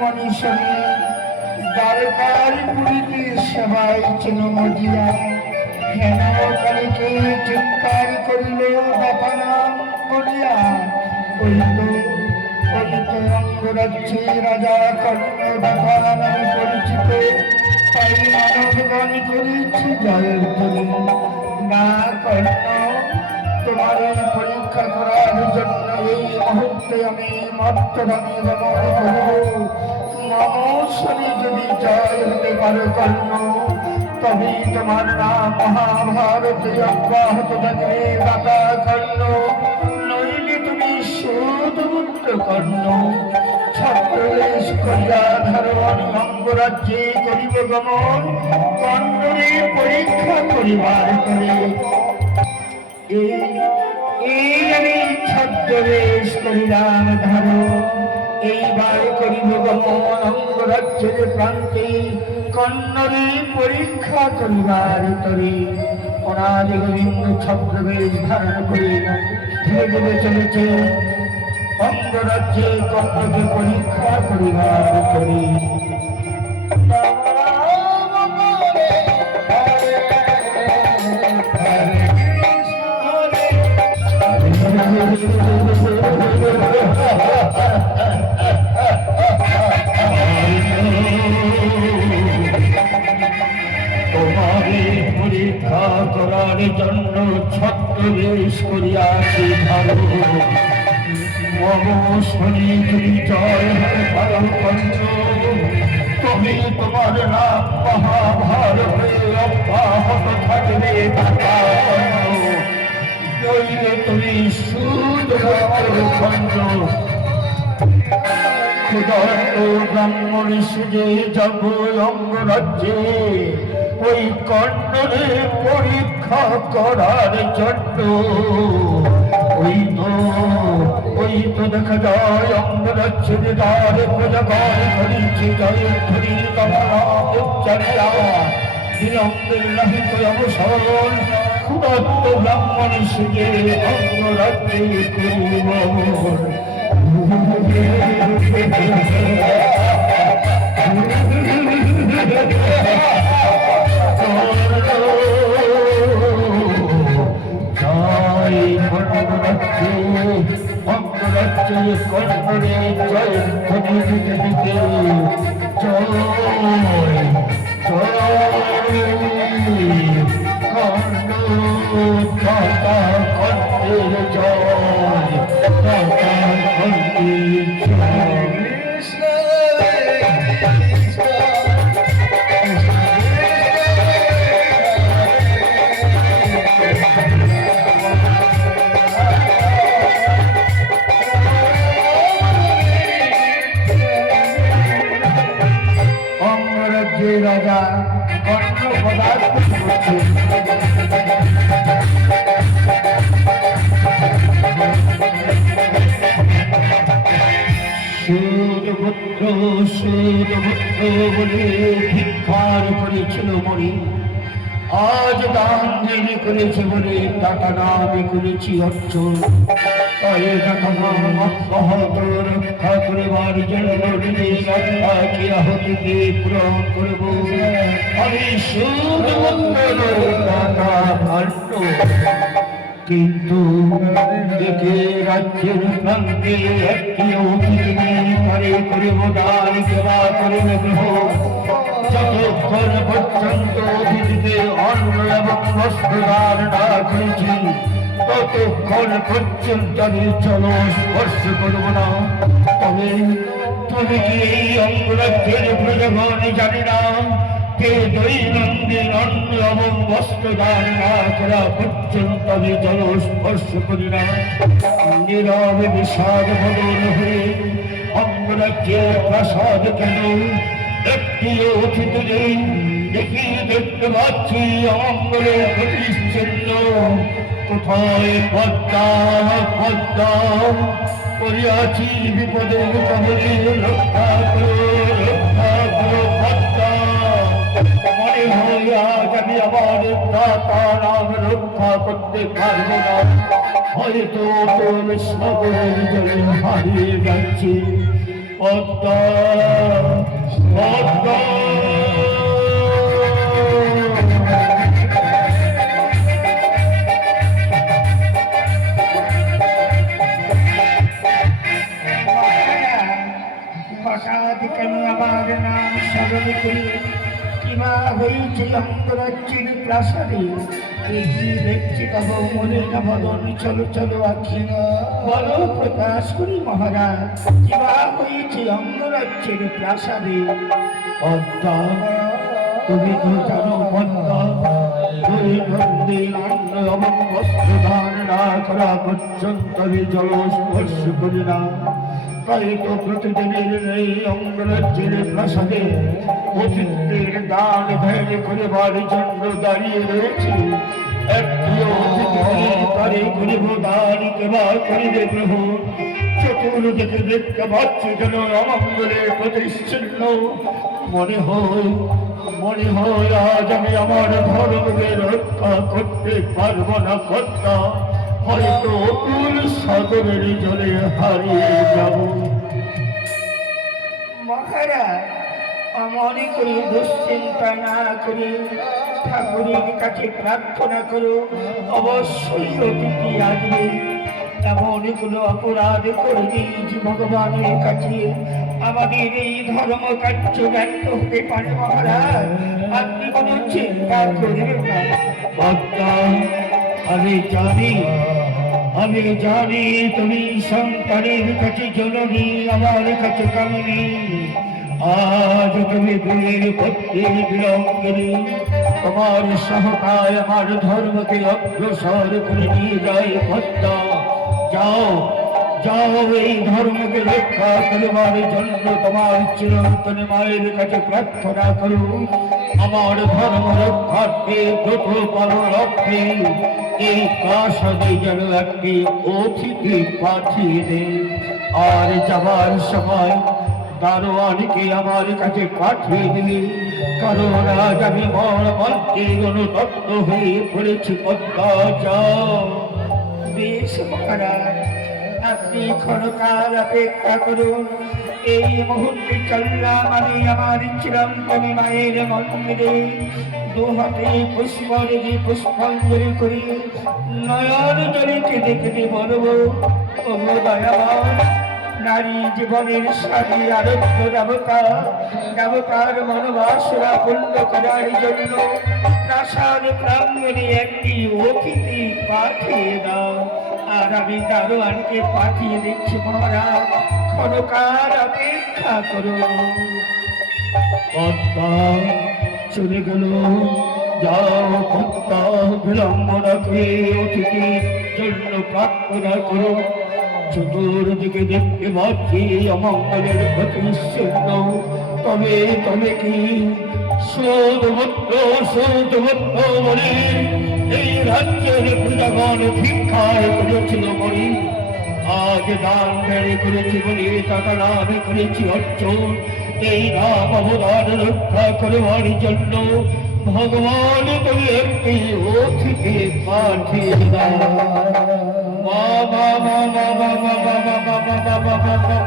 মনীষী দ্বারকার পুরীতে সবাই ছিল মজিয়া হেন কালীকে চিৎকার করিল বাপানাম বলিয়া ওই তো অঙ্গরাজ্যে রাজা কর্ণ বাপা নামে পরিচিত তাই মানবগান করেছি জয়ের ধ্বনি। না কর্ণ, তোমার পরীক্ষা করার জন্য এই মুহূর্তে আমি মর্তধামে গমন করব। মমশনি যদি জয় হতে পারে কর্ণ, তবেই তোমার নাম মহাভারতে অব্যাহত থাকবে দাতা কর্ণ, নইলে তুমি সুদমুক্ত কর্ণ। ছত্রবেশ করিয়া ধারণ অঙ্গরাজ্যে করিব গমন, কর্ণরে পরীক্ষা করিবার করে। এই আমি ছদ্মবেশ করিলাম ধারণ, এইবার করিব গমন অঙ্গরাজ্যের প্রান্তে, কর্ণরে পরীক্ষা করিবার তরে। অনাদি গোবিন্দ ছদ্মবেশ ধারণ করে ধীরে ধীরে চলেছে অঙ্গরাজ্যে কর্ণকে পরীক্ষা করিবার তরে। তোমারে পরীক্ষা করার জন্য ছদ্মবেশ করিয়াছি ভালো, মমশনি তুমি জয় হতে পারো কর্ণ, তুমি তোমার নাম মহাভারতে অব্যাহত থাকবে দাতা কর্ণ, নইলে তুমি সুদমুক্ত কর্ণ। ক্ষুধার্ত ব্রাহ্মণ সেজে যাব অঙ্গরাজ্যে ওই কর্ণরে পরীক্ষা করার জন্য। ওই তো দেখা যায় অঙ্গরাজ্যের দ্বারে প্রজাগণ ধরিছে জয়ের ধরি তোমার উচ্চারিয়া বিলম্বে নাহিত অবসর। ক্ষুধার্ত ব্রাহ্মণ সেজে অঙ্গরাজ্যে করিব জয় অঙ্গরাজ্যে রাজ্যে কর্ণরে জয় ধ্বনি দিতে দিতে জয় জয় কর্ণ দাতা কর্ণের জয় দাতা কর্ণের জয়। রাজা কর্ণ পদার্থ সুরপুত্র সুরপুত্র বলে ভিক্ষার করেছিল মরি, আজ দান দেরি করেছে বলে টাকা দাবি করেছি অর্জন। তাই টাকা রক্ষা করিবার জন্য নিজের আত্মাকে আহতিকে পূরণ করব। আমি সুরপুত্র টাকা ভাণ্ড, কিন্তু দেখে রাজ্যের প্রান্তে একটি অতিথি করে করিব দান সেবা করিব গ্রহণ। যতক্ষণ পর্যন্ত অতিথিকে অন্ন এবং বস্ত্র দান না করেছি ততক্ষণ পর্যন্ত আমি জল স্পর্শ করব না। তবে তুমি কি এই অঙ্গরাজ্যের প্রজগণ জানি না কে দৈনন্দিন অন্ন এবং বস্ত্র দান না করা পর্যন্ত আমি জল স্পর্শ করি না। নীরবে বিষাদ বদল হয়ে অঙ্গরাজ্যের প্রাসাদ কেন একটি অতিথি নেই দেখি দেখতে পাচ্ছি অঙ্গলে প্রতিচ্ছিন্ন। কোথায় পদ্মা পদ্মা করিয়াছি বিপদের কবলে রক্ষা করো পদ্মা। মনে হয় আজ আমি আমার দাতা নাম রক্ষা করতে পারব না, হয়তো তোর সাগরের জলে হারিয়ে যাচ্ছি। পদ্মা পদ্মা হঠাৎ কেন আমার নাম স্মরণ করি? কিবা হয়েছে অঙ্গরাজ্যের প্রাসাদে? দেখি দেখছি কব মনে না বদন চলো চলো আখি বলো প্রকাশ করি মহারাজ, কিবা হয়েছে অঙ্গরাজ্যের প্রাসাদে? পদ্মা তুমি তো জানো পদ্মা দৈনন্দিন অন্ন এবং বস্ত্র দান না করা পর্যন্ত আমি জল স্পর্শ করি না। তাই তো প্রতিদিনের এই অঙ্গরাজ্যের প্রাসাদে অতিথিদের দান ধ্যান করিবার জন্য দাঁড়িয়ে রয়েছি। একটি অতিথি তারে করিব দান কেবা করিবে গ্রহণ। চতুর্দিকে দেখতে পাচ্ছি যেন অমঙ্গলের প্রতিচ্ছিন্ন। মনে হয় আজ আমি আমার ধর্মকে রক্ষা করতে পারব না পদ্মা, হয়তো অতুল সাগরের জলে হারিয়ে যাব। মহারাজ মনে করি দুশ্চিন্তা না করে ঠাকুরের কাছে প্রার্থনা করো, অবশ্যই অতিথি আসবে। এমন কোনো অপরাধ করিনি যে ভগবানের কাছে আমাদের এই ধর্ম কার্য ব্যর্থ হতে পারে। মহারাজ আপনি কোনো চিন্তা করবেন না। আমি জানি তুমি সন্তানের কাছে জননী, আমার কাছে কামিনী। আজ তুমি গুণের পক্ষে বিলম্বিনী, তোমার সহকায় আমার ধর্মকে অগ্রসর করে নিয়ে যায় পদ্মা। যাও যাও এই ধর্মকে রক্ষা করবার জন্য তোমার চিরন্তন মায়ের কাছে প্রার্থনা করো। আমার ধর্ম রক্ষার্থে ব্রত পালন রক্ষে এই প্রাসাদে যেন একটি অতিথি পাঠিয়ে দেয়। আর যাবার সময় দারোয়ানকে আমার কাছে পাঠিয়ে দিবি, কারণ আজ আমি মর্মান্তে অনুতপ্ত হয়ে পড়েছি পদ্মা। যাও। বেশ মহারাজ আপনি ক্ষণকাল অপেক্ষা করুন। এই মুহূর্তে চললাম আমি আমার চিরন্তনী মায়ের মন্দিরে। দু হাতে পুষ্পরেজি পুষ্পাঞ্জলি করি নয়ন জলিকে দেখতে বলবো ও দয়াবান নারী জীবনের সারি আরোগ্য দেবতার মনোবাসনা পূর্ণ করার জন্য প্রাসাদ প্রাঙ্গণে একটি অতিথি পাঠিয়ে দাও। আর আমি দারোয়ানকে পাঠিয়ে দিচ্ছি মহারাজ, ক্ষণকাল অপেক্ষা করো। পদ্মা চলে গেল, যাও পদ্মা, বিলম্ব না করে অতিথির জন্য প্রার্থনা করো। চতুর্দিকে দেখতে পাচ্ছি অমঙ্গলের প্রতিচ্ছন্ন, তবে তবে কি শোধবদ্ধ বলে এই রাজ্যের প্রজাগণ ভিক্ষায় করেছিল বলি, আজ দান বেড়ে করেছি বলে টাকা লাভ করেছি অর্জন। এই নাম অবদান রক্ষা করবার জন্য ভগবান তুমি একটি অতিথি পাঠিয়ে দাও। বাবা বাবা বাবা বাবা বাবা বাবা বাবা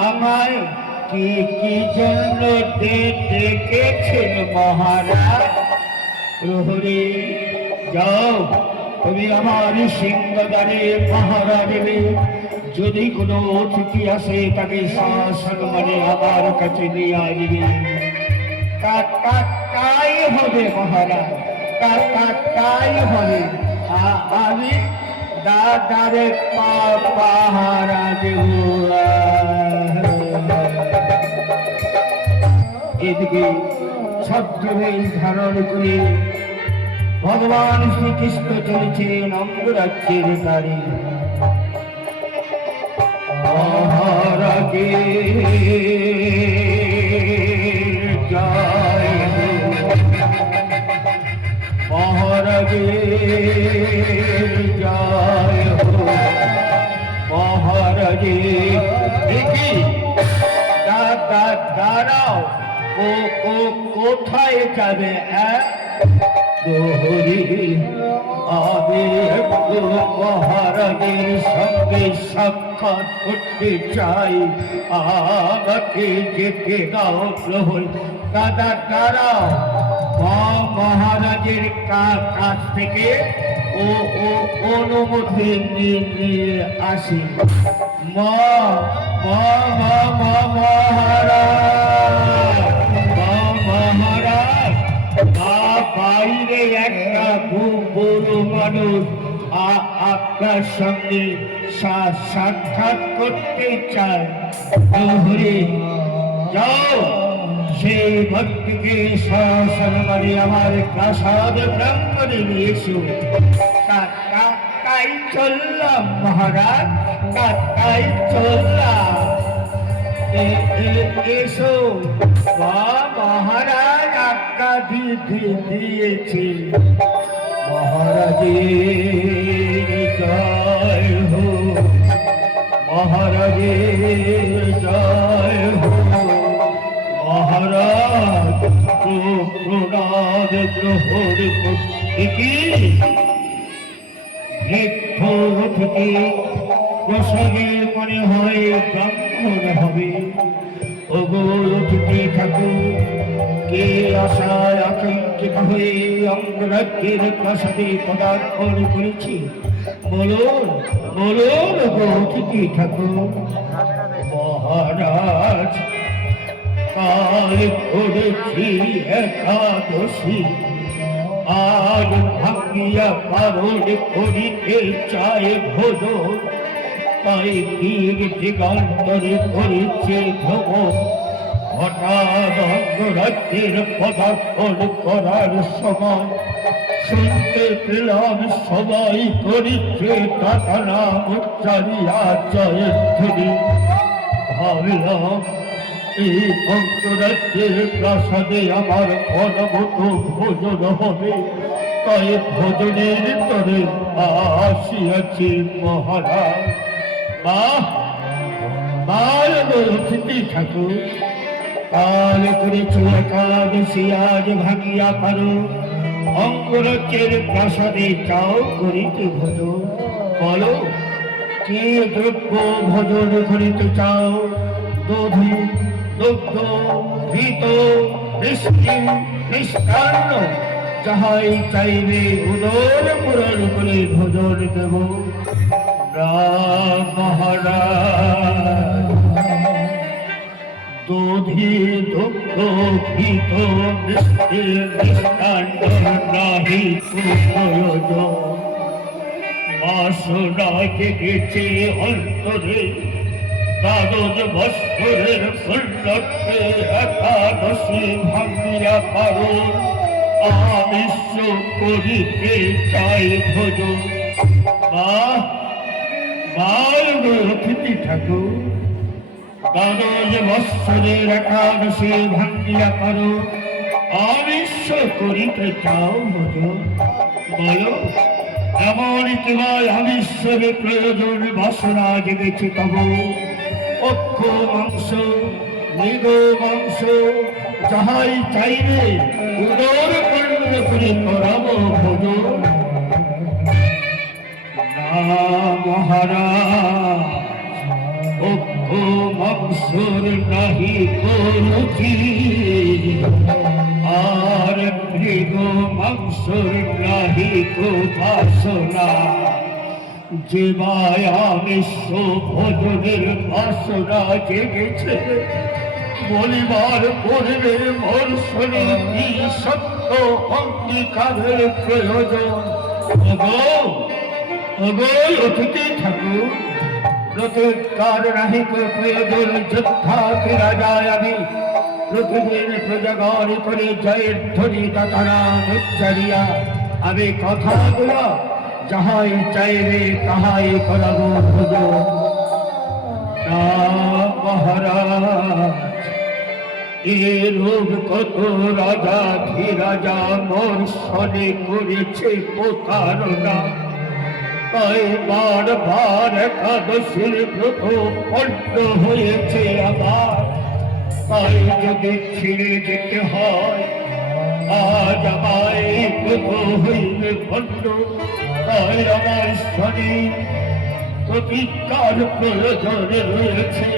আমায় কি কি জন্য ডেকেছেন মহারাজ? প্রহরী, যাও তুমি আমার সিংহদ্বারে পাহারা দেবে। যদি কোনো অতিথি আসে তাকে শাসন মানে আমার কাছে নিয়ে আসবে। তাই হবে মহারাজ, তাই হবে। আমি দাদারে পাহারা দেব। এদিকে ছত্রবেশ ধারণ করে ভগবান শ্রীকৃষ্ণ চলেছেন অঙ্গরাজ্যের দ্বারে। মহারাজে জয় হো, মহারাজে জয় হো, মহারাজে। দেখি দাঁড়াও, ও কোথায় যাবে? আমি একটু মহারাজের সঙ্গে সাক্ষাৎ করতে চাই, আমাকে যেতে দাও। প্রহরী, দাদা দাঁড়াও, মহারাজের কাছ থেকে ও অনুমতি নিয়ে আসি। মহারাজ, বাইরে একটা বড় মানুষ আপনার সঙ্গে সাক্ষাৎ করতে চায়। প্রহরী, যাও সেই ভক্তিকে শাসন মানে আমার প্রাসাদ প্রাঙ্গণে নিয়ে এসো। তাই চললাম মহারাজ, তাই চললাম। এসো। মহারাজ আজ্ঞা দিয়েছে। মহারাজের জয় হো, মহারাজের জয় হো। মহারাজ প্রণাদ গ্রহণ করতে কি থেকে প্রসাদে মনে হয় ব্রাহ্মণ হবে। অতিথি ঠাকুর, কে আশায় আকাঙ্ক্ষিত হয়ে অঙ্গরাজ্যের প্রাসাদে পদার্পণ করেছি? বলুন বলুন অতিথি ঠাকুর। মহারাজ, কাল করেছি একাদশী, আজ ভাঙ্গিয়া পালন করিতে চায় ভোজন। তাই তীর দিগন্তরে করেছে ভ্রমণ। হঠাৎ অঙ্গরাজ্যের পদার্পণ করার সময় শুনতে পেলাম সবাই করিছে টাকা নাম উচ্চারিয়া জয়ের ধ্বনি। ভাবলাম এই অঙ্গরাজ্যের প্রাসাদে আমার মনমত ভোজন হবে, তাই ভোজনের তরে আসিয়াছি মহারাজ। অতিথি ঠাকুর, কাল করেছি একাদশী, আজ ভাঙিয়া পারো অঙ্গরাজ্যের প্রাসাদে চাও করিতে ভোজন। বলো কি দ্রব্য ভোজন করিতে চাও? দধি, দুগ্ধ, ঘৃত, মিষ্টি, মিষ্টান্ন, যাহাই চাইবে উদর পূরণ করে ভোজন দেব। রাম মহারাজ, দধি, দুগ্ধ, ঘৃত, মিষ্টি, মিষ্টান্ন নাহি প্রয়োজন। বাসনা জেগেছে অন্তরে, দ্বাদশ বৎসরের পুণ্যত্বে একাদশী ভাঙিয়া পারো, আমিষ করিতে চাই ভোজন। অতিথি ঠাকুর, দ্বাদশ বৎসরের একাদশী ভাঙিয়া পারো, আমিষ করিতে চাও ভোজন। বলো, এমন কিমায় আমিষের প্রয়োজন বাসনা জেগেছে তব? অক্ষ মাংস, মৃগ মাংস, যাহাই চাইবে উদর পূর্ণ করে করাব ভোজন। না মহারাজ, অক্ষ মাংসর নাহি করুচি, আর মৃগ মাংসর নাহি কো বাসনা। যে আমিষ ভোজনের বাসনা জেগেছে, বলিবার পূর্বে মোর শনি কি সত্য অঙ্গীকারের প্রয়োজন। অতিথি ঠাকুর, প্রতিকার নাহি প্রয়োজন, যোদ্ধাকে রাজায় আমি প্রতিদিন প্রজাগর করে জয়ের ধ্বনি তারা উচ্চারিয়া আমি কথাগুলো যাহাই চাইবে তাহাই করাবো ভোজন। মহারাজ, এ রোগ কত রাজা ধীরাজা মোর সনে করেছে প্রতারণা, তাই বারবার একাদশীর ব্রত পণ্য হয়েছে আমার। তাই যদি ছিঁড়ে যেতে হয়, আজ আমায় ব্রত হইলে ভণ্ড। তাই আমার শনি প্রতিকার প্রয়োজনে রয়েছে।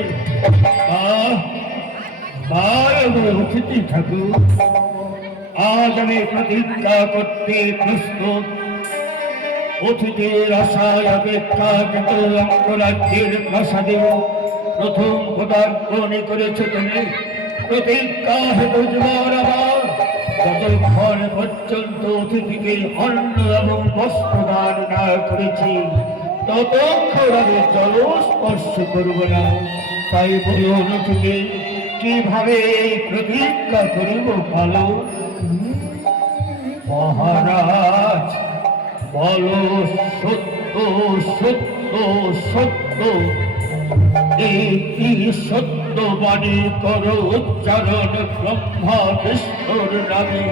অতিথি ঠাকুর, আজ আমি প্রতিজ্ঞা করতে প্রস্তুত। অতিথির আশায় অপেক্ষাকৃত অঙ্গরাজ্যের প্রাসাদে প্রথম পদার্পণে করেছে তুমি। প্রতিজ্ঞা হেতু জীবন আমার, যতক্ষণ পর্যন্ত অতিথিকে অন্ন এবং বস্ত্র দান না করেছি, ততক্ষণ আমি জল স্পর্শ করব না। তাই বলুন অতিথি, কিভাবে এই প্রতিজ্ঞা করিব ভালো? মহারাজ, বলো সত্য সত্য সত্য, এই সত্য বাণী করো উচ্চারণ ব্রহ্মা বিষ্ণুর নামে।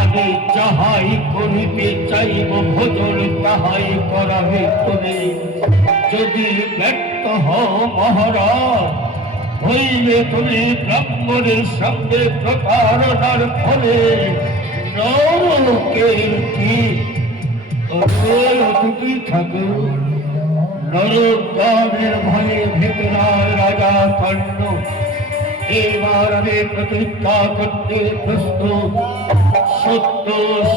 আমি যাহাই করিতে চাইব ভোজন তাহাই করাবে তুমি। যদি ব্যর্থ হও মহারাজ, হইলে তুমি ব্রাহ্মণের সঙ্গে প্রতারণার ফলে নরকের কি অতিথি ঠাকুর। নরকামের ভয়ে ভেতরার রাজা কর্ণ, এবার আমি প্রতিজ্ঞা করতে প্রস্তুত। সত্য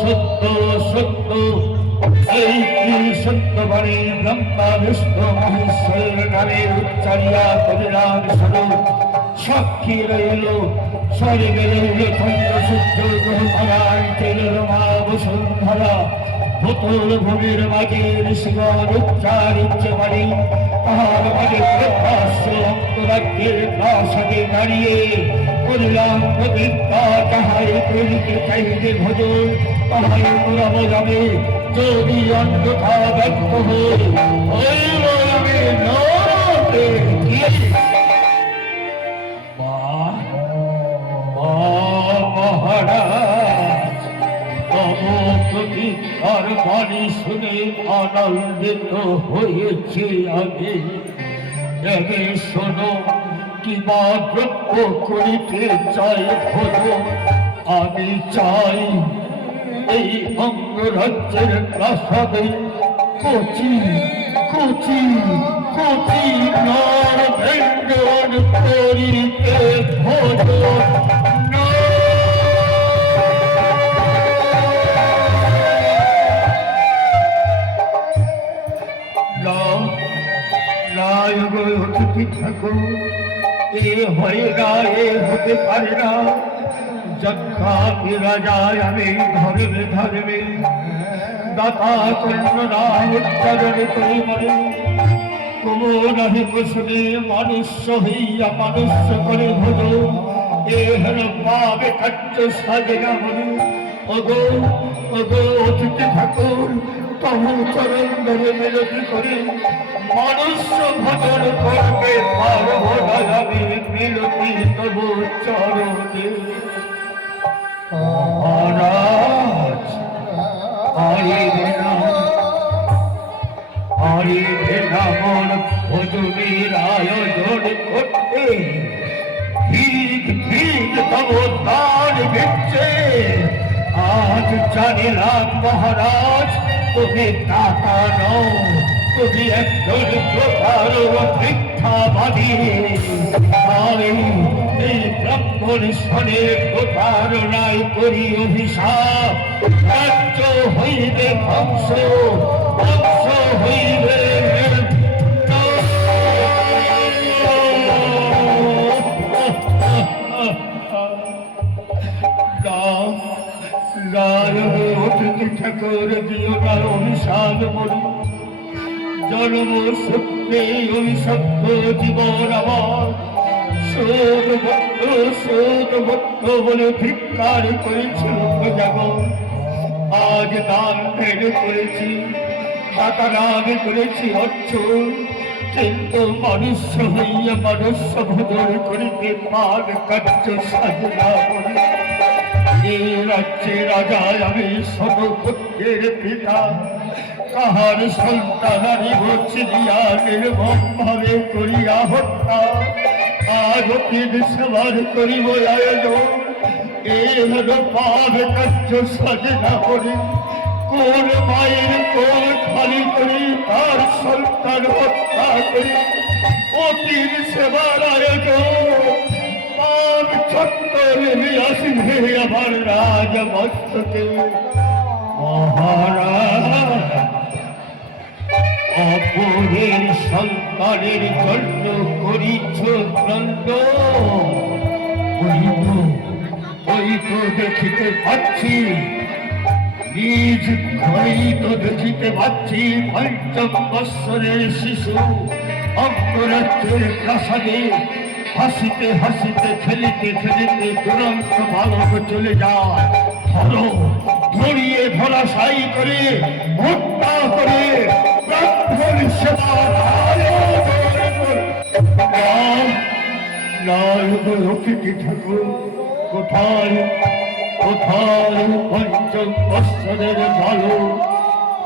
সত্য সত্য, এই সত্যবাণী ব্রহ্মা বিষ্ণু মহেশ্বরের নামে উচ্চারিয়া করিলাম স্বরূপ। সাক্ষী রইল স্বর্গে রইল চন্দ্র সূর্য গ্রহ পরাঞ্চল রমা বসুন্ধরা। ভূতল ভূমির মাঝে ঋষিগণ উচ্চারিচ্ছে বাণী, তাহার মাঝে প্রকাশ্য অঙ্গরাজ্যের প্রাসাদে দাঁড়িয়ে করিলাম প্রতিজ্ঞা। তাহাই করিতে চাইবে ভোজন, তাহাই করাব যাবে। যদি অন্ধতা ব্যক্ত হইল আমি নরকে গিয়ে। মহারাজ, তব প্রতিজ্ঞার বাণী শুনে আনন্দিত হয়েছে আমি। এবে শোনো, কিবা দ্রব্য করিতে চাই ভোজন। আমি চাই এই অঙ্গরাজ্যের প্রাসাদে কচি কুচি কুচি নর ভেঙ্গন করিতে ভোজ অতিথি ঠাকুর এ হয় না, এ হতে পারে না। যথা বিরাজায় আমি ধর্মে ধর্মে দাতা কন্যা উচ্চারণ করি বলে কুমোরাহি কুসুমে মানুষ হইয়া মানুষ করে ভোজ এ হেন পাবে কার্য সাজে না বলে ওগো ওগো অতিথি ঠাকুর তহু চরণ ধরে মিলতি করে মানুষ ভজন করবে পারব না আমি মিলতি তবু চরণে। মহারাজ আইবে না মন ভজনের আয়োজন করতে ঠিক ঠিক তব দান দিচ্ছে। আজ জানিলাম মহারাজ তুমি দাতা নও, তুমি একজন প্রকার মিথ্যাবাদী। এই ব্রাহ্মণ শনে প্রতারণায় করি অভিশাপ, রাজ্য হইবে ধ্বংস, ধ্বংস হইবে অতিথি ঠাকুর দিও না অভিশাপ বলি জন্ম সত্যে অভিশপ্ত জীবন আমার শোধ বলে ধিক্কার করেছিল প্রজাগণ। আজ দান ফেলে করেছি, দাতারাগ করেছি অর্জন, কিন্তু মানুষ হইয়া মানুষ ভোজন করিতে পার কার্য সাজে না বলে এই রাজ্যে রাজায় আমি শতপুত্রের পিতা, কাহার সন্তান চিনিয়া নির্মম ভাবে করিয়া হত্যা। আজ অতীত সেবার করিব আয়োজন, এর পাবে কার্য সাজে না বলে কোন মায়ের কোন খালি করি তার সন্তান হত্যা করি অতীত সেবার আয়োজন। ছোট্ট নেমে আসবে আমার রাজ মস্তকে। মহারাজ অপরের সন্তানের জন্য করিছ দণ্ড, ওই তো দেখিতে পাচ্ছি, নিজ ঘরেই তো দেখিতে পাচ্ছি পঞ্চম বৎসরের শিশু অঙ্গরাজ্যের প্রাসাদে হাসিতে হাসিতে খেলিতে খেলিতে দুরন্ত বালক চলে যায়। ধরিয়ে ধরাশায়ী করে হত্যা করে ব্রাহ্মণ সেবা অতিথি ঠাকুর কোথায় কোথায় পঞ্চম বৎসরের বালক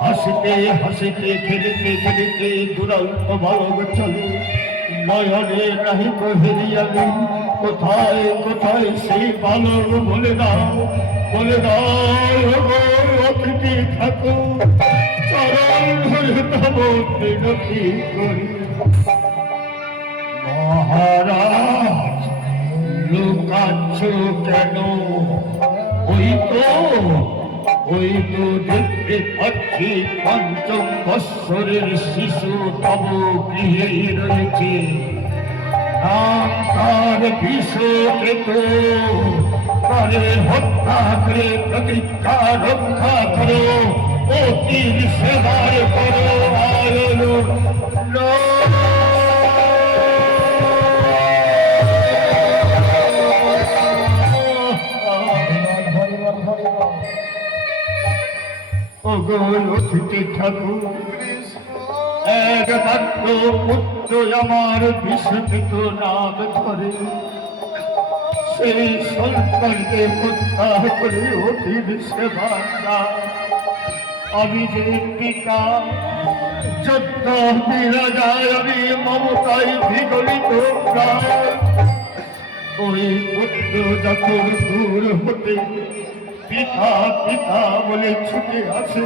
হাসিতে হাসিতে খেলিতে খেলিতে দুরন্ত বালক চলে নয়নে নাহি কহিয়ালি কোথায় কোথায় সেই বালক বলে দাও অতিথি ঠাকুর চরণ ধরে তব বিনতি করি। মহারাজ লুকাচ্ছ কেন? ওই তো দেখতে পাচ্ছি পঞ্চম বৎসরের শিশু তব গৃহে রয়েছে। নাম তার বিশ্বকেত, তারে হত্যা করে প্রতিজ্ঞা রক্ষা করো, অতির সেবার করো আয়োজন। অতিথি ঠাকুর একমাত্র পুত্র আমার বিশ্বকৃত নাম ধরে সেই সন্তানকে হত্যা করে অতির সেবা। আমি যে পিতা যত পীড়া যায় আমি মমতায় বিগলিত প্রাণ। ওই পুত্র যখন দূর হতে পিতা পিতা বলে ছুটে আসে,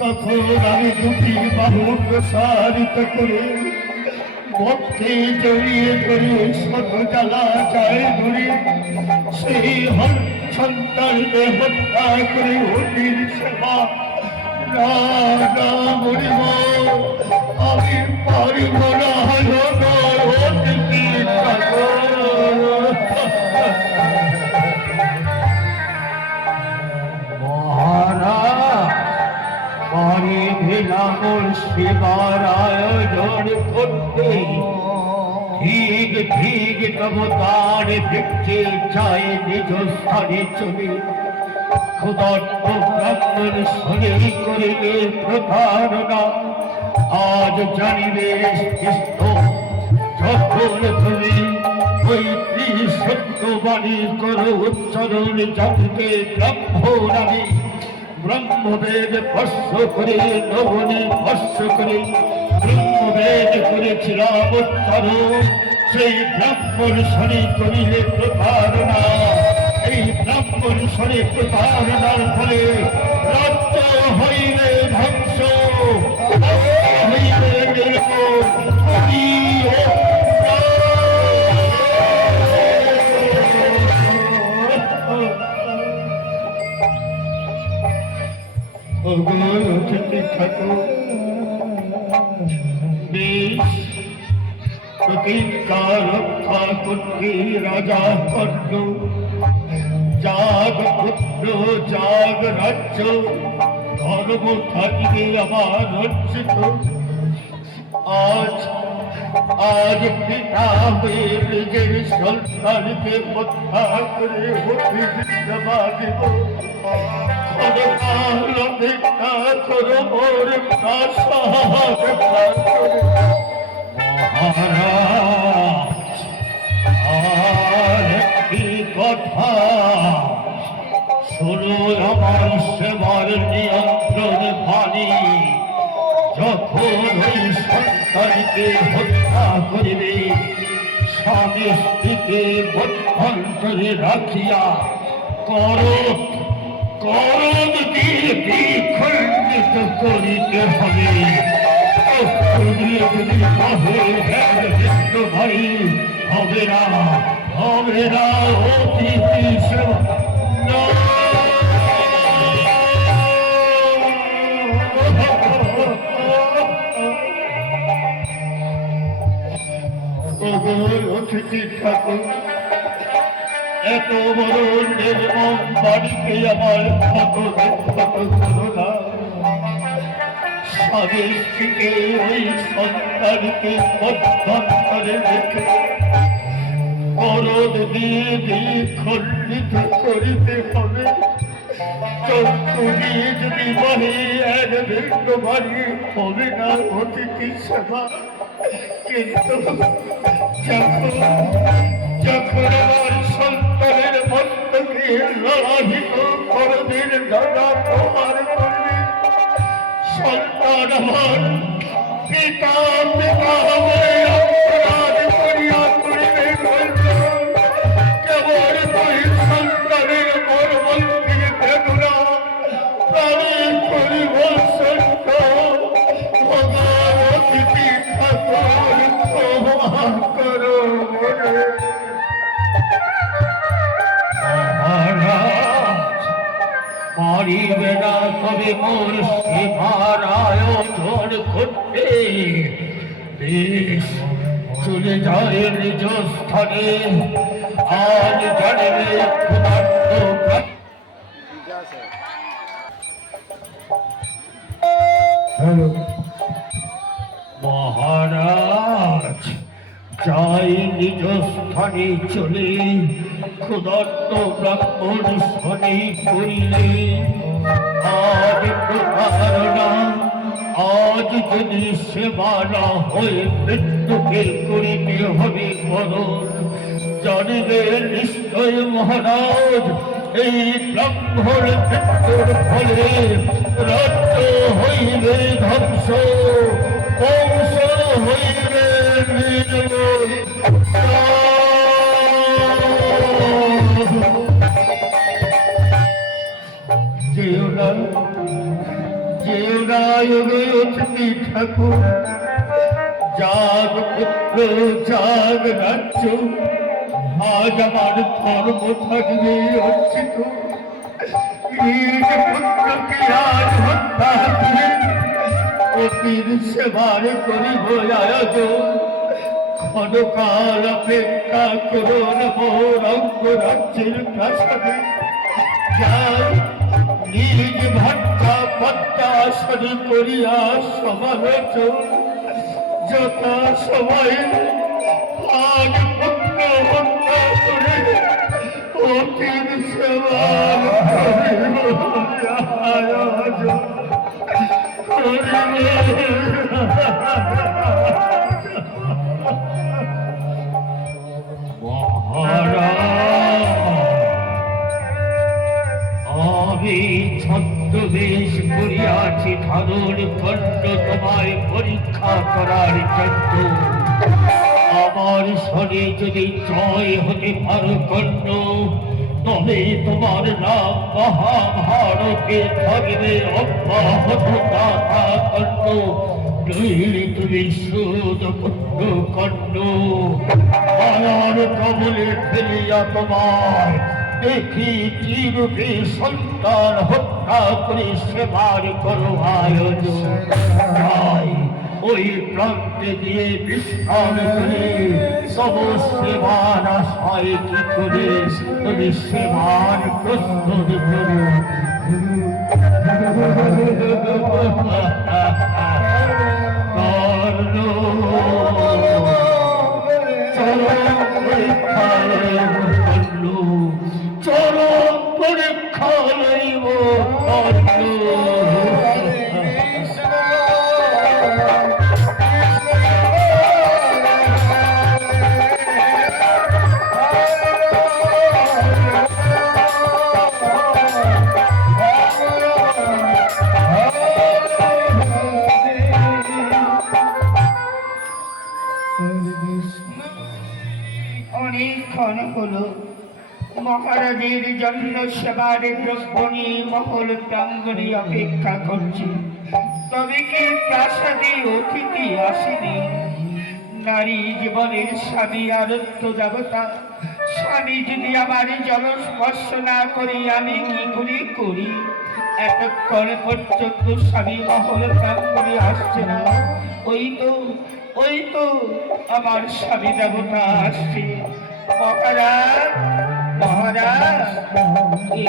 তখন আমি দুটি বাহু প্রসারিত করে বক্ষে জড়িয়ে ধরে শত জ্বালা যায় ধরে সেই সন্তানকে হত্যা করে অতির সেবা না না মরিব আমি পারিব না অতিথি মহারাজ বাড়ি ভেলামল সেবার আয়োজন করতে ঠিক ঠিক তব তার দেখতে চায় নিজ স্থানে চলে ক্ষুধার্ত ব্রাহ্মণ শরীর করিলে প্রতারণা আজ জানিবে যখন তুমি ওই সত্যবাণী করো উচ্চারণ জাতিকে ব্রাহ্মণ আমি ব্রহ্মবেদ ভস্য করে নবনী ভস্য করে ব্রহ্মবেদ করেছিলাম উচ্চারণ সেই ব্রাহ্মণ শনি করিলে প্রতারণা এই ব্রাহ্মণ শনি প্রতারণার ফলে রাজ্য হইবে ধ্বংস হইবে প্রতিজ্ঞা রক্ষা করতে রাজা কর্ণ জাগ পুত্র জাগ রাজ্য ধর্ম থাকবে আমার রঞ্জিত আজ আজ পিতা হয়ে নিজের সন্তানকে হত্যা করে হতে দেওয়া দেব অপেক্ষা করো মোর মহারাজ আর একটি কথা শোনো আমার সেবার নিয়ন্ত্রণ বাণী যখন ওই সন্তানকে হত্যা করিবে স্বামী স্ত্রীকে মধ্যন্তরে রাখিয়া করত করদ দিয়ে খণ্ডিত করিতে হবে যদি ভাই হবে না অতিথি সেবা অতিথি ঠাকুর এত বড় নির্মম বাড়িতে আমার ক্ষত করোনা স্বামী স্ত্রীকে ওই সন্তানকে মধ্যন্তরে রেখে করদ দিয়ে খণ্ডিত করিতে হবে চক্ষু দিয়ে যদি বাড়ি এক ভিন্ন বাড়ি হবে না অতিথি সেবা কিন্তু যখন আমার সন্তানের মস্তকে লড়াহিত করদের দাদা প্রমাণ করবে সন্তান আমার পিতা পিতা হয়ে অপরাধ করিয়া করিবে কেবল দুই সন্তানের মর্মন্তির বেদনা প্রাণের করিব সত্য ভগবান অতিথি ঠাকুর ক্ষমা করো পারিবে না তবে মোর সেবার আয়োজন করতে বেশ চলে যায় নিজ স্থানে আজ জানিবে মহারাজ যাই নিজ স্থানে চলে ক্ষুধার্ত ব্রাহ্মণ শনি করিলে আজ প্রতারণা আজ যদি সেবা না হয়ে মৃত্যুকে করিতে হবে বরণ জানিবে নিশ্চয় মহারাজ এই ব্রাহ্মণ মৃত্যুর ফলে রাজ্য হইবে ধ্বংস বংশ হইবে নির্মূল যেও না ঠাকুর জাগ পুত্র জাগ রাজ্য, আজ আমার ধর্ম থাকবে অর্চিত। নিজ পুত্রকে আজ হত্যা করে অতির সেবার করিব আয়োজন। ক্ষণকাল অপেক্ষা করুন মোর অঙ্গরাজ্যের প্রাসাদে। যাই নিজ ভাট্টা পদ্মাসনে করিয়া সমালোচন, যথা সময় আজ পুত্র হত্যা করে অতির সেবার করিব আয়োজন। আমি ছদ্মবেশ করিয়াছি ধারণ খণ্ড তোমায় পরীক্ষা করার জন্য। আমার শরীরে যদি জয় হতে পারো কর্ণ, তবে তোমার নাম মহাভারতে থাকবে অব্যাহত কথা কর্ণ। নইলে তুমি শুধু পুত্র কর্ণ, মায়ার কবলে ফেলিয়া তোমার দেখি কিরূপে সন্তান হত্যা করে সেবার করো আয়োজন। ওই প্রান্তে দিয়ে বিশ্রাম করে সমস্যার আশায় কি করে তুমি সেবার প্রস্তুত করো। চলো পরীক্ষা লইব অনেকক্ষণ হলো মহারাজের জন্য সেবার দ্রব্যণী মহল প্রাঙ্গণে অপেক্ষা করছি, তবে কি প্রাসাদে অতিথি আসেনি? নারী জীবনের স্বামী আরত্য দেবতা, স্বামী যদি আমার জলস্পর্শ না করি আমি কি করে করি? এতক্ষণ পর্যন্ত স্বামী মহল প্রাঙ্গণে আসছে না। ওই তো আমার স্বামী দেবতা আসছে। মহারাজ মহারাজ, কি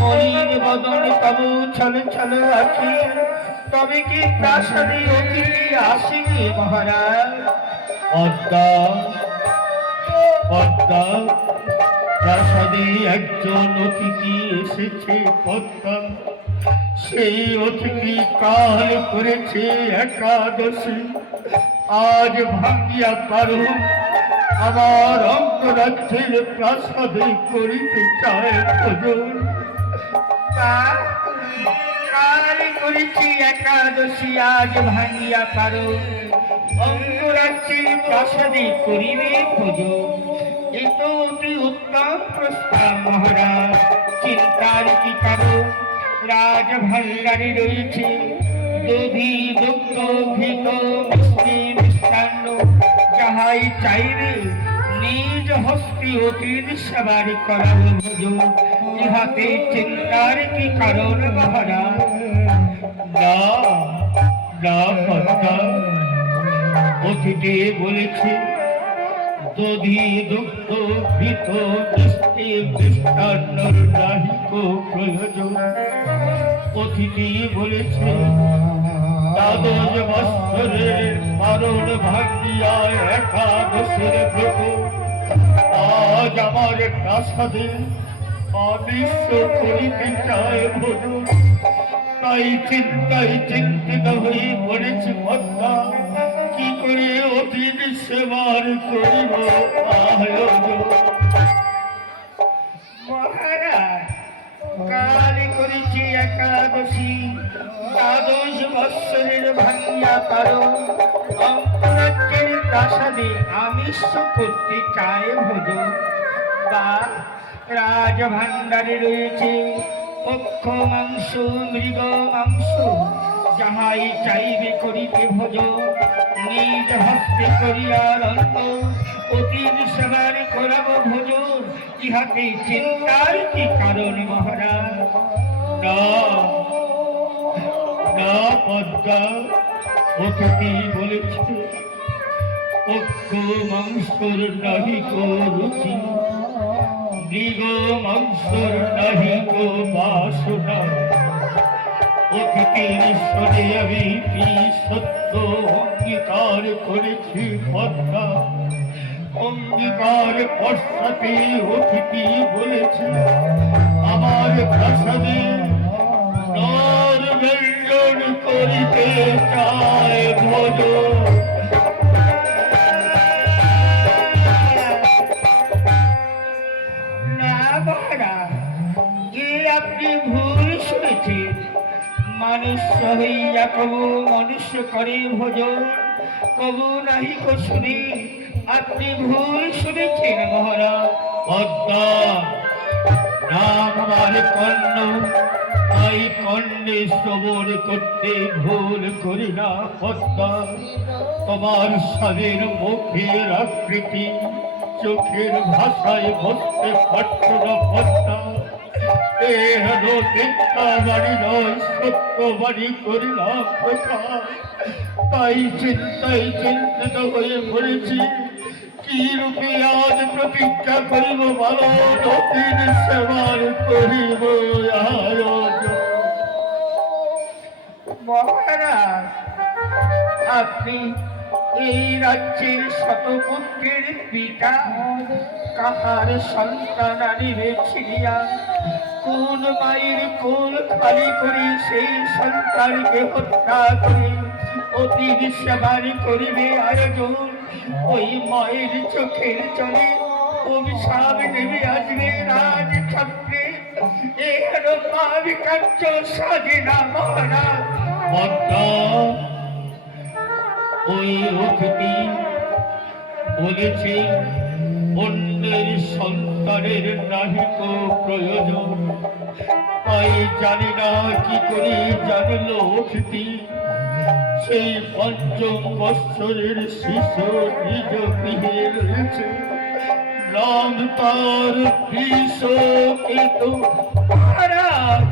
মলিন বদন তবু ছল ছল আঁখি, তবে কি প্রাসাদে অতিথি আসেনি মহারাজ? পদ্মা পদ্মা, প্রাসাদে একজন অতিথি এসেছে পদ্মা। সেই অতিথি কাল করেছে একাদশী, আজ ভাঙ্গিয়া পারো আমার অঙ্গরাজ্যের প্রাসাদে করিতে চায় ভোজন। কাল করেছি একাদশী, আজ ভাঙ্গিয়া পারো অঙ্গরাজ্যের প্রাসাদে করিবে ভোজন। এ তো অতি উত্তম প্রস্তাব মহারাজ, চিন্তার কি কারণ? রাজভাণ্ডারে রয়েছে দধি দুগ্ধ ঘৃত মিষ্টি মিষ্টান্ন, যাহাই চাইবে নিজ হস্তে অতির সেবার করার ভোজন। ইহাতে চিন্তার কি কারণ মহারাজ? না না পদ্মা, অতিথি বলেছে দধি দুগ্ধ ঘৃত মিষ্টি মিষ্টান্নর নাহিক প্রয়োজন। অতিথি বলেছে দ্বাদশ বৎসরের পারণ ভাঙ্গিয়া একাদশের ব্রত, আজ আমার প্রাসাদে আবিষ্ট করিতে চায় ভোজন। তাই চিন্তায় চিন্তিত হয়ে পড়েছে পদ্মা, কি করে অতিথ সেবার করিব আয়োজন। মহারাজ, কাল করেছি একাদশী, দ্বাদশ বৎসরের ভাঙ্গিয়া পারো অঙ্গরাজ্যের প্রাসাদে আমিষ করতে চায় ভোজন। বা রাজভাণ্ডারে রয়েছে পক্ষ মাংস, মৃগ মাংস, যাহাই চাইবে করিতে ভোজ, নিজ হস্তে করিয়া রন্ত, অতির সেবার করাব ভোজন, ইহাতে চিন্তার কি কারণ মহারাজ? না না পদ্মা, অতিথি বলেছে পক্ষ মাংসর নাহি কো রুচি, মৃগ মাংসর নাহি কো বাসনা, অতিথির স্বরে আমি কি সত্য অঙ্গীকার করেছি পদ্মা। অঙ্গীকার পশ্চাতে অতিথি বলেছে আমার প্রাসাদে নর ব্যঞ্জন করিতে চায় ভোজ। না মহারাজ, এ আপনি ভুল শুনেছেন। মানুষ হইয়া কবু মনুষ্য করে ভোজন, কবু নাহি কো শুনি। আপনি ভুল শুনেছেন মহারাজ। পদ্মা নাম আমার কর্ণ, তাই কর্ণে শ্রবণ করতে ভুল করি না পদ্মা। তোমার স্বামীর মুখের আকৃতি, চোখের ভাষায় বসতে পারত না পদ্মা। এহেন মিথ্যা বাণী নয়, সত্য বাণী করিলাম প্রকাশ। তাই চিন্তায় চিন্তিত হয়ে পড়েছি, কি রূপে আজ প্রতিজ্ঞা করিব বলো, নদীর সেবার করিব আয়োজন। মহারাজ, আপনি এই রাজ্যের শতপুত্রের পিতা, কাহার সন্তান আনিবে ছিলিয়া, কোন মায়ের কোল খালি করে সেই সন্তানকে হত্যা করে অতির সেবার করিবে আয়োজন। ওই মায়ের চোখের জলে অভিশাপ নেমে আসবে রাজচক্রে। এর পাবি কার্য সাজে না মহারাজ। ওই অতিথি বলেছে অন্যের সন্তানের নাহি কো প্রয়োজন। তাই জানি না কি করে জানল অতিথি, সেই পঞ্চম বৎসরের শিশু নিজ গৃহে রয়েছে, নাম তার বিষকেতু। মহারাজ,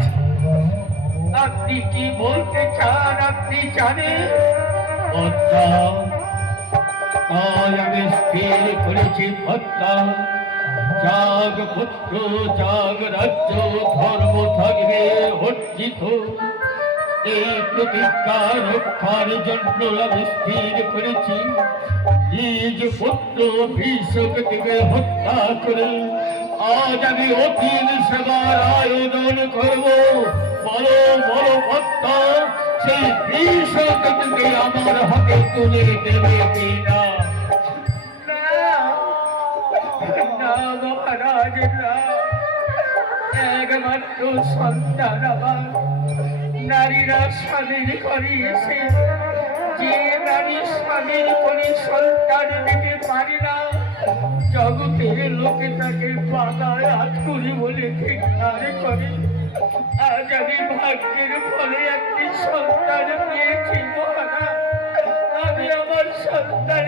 আপনি কি বলতে চান? আপনি জানেন? পদ্মা, তাই আমি স্থির করেছি পদ্মা, জাগ পুত্র জাগ, রাজ্য ধর্ম থাকবে অর্জিত। এই প্রতিজ্ঞা রক্ষার জন্য আমি স্থির করেছি, নিজ পুত্র বিষকটিকে হত্যা করে আজ আমি অতির সেবার আয়োজন করব। বলো বলো পদ্মা, সেই বিষকটিকে আমার হাতে তুলে দেবে কিনা? না মহারাজ, না। একমাত্র সন্তান আমার, নারীরা স্বামীর করিয়েছে, যে নারী স্বামীর করে সন্তান দিতে পারে না, জগতের লোকে তাকে বাধায় আতুরি বলে ধিক্কার করে। আজ আমি ভাগ্যের ফলে একটি সন্তান পেয়েছি মহারাজ। আমি আমার সন্তান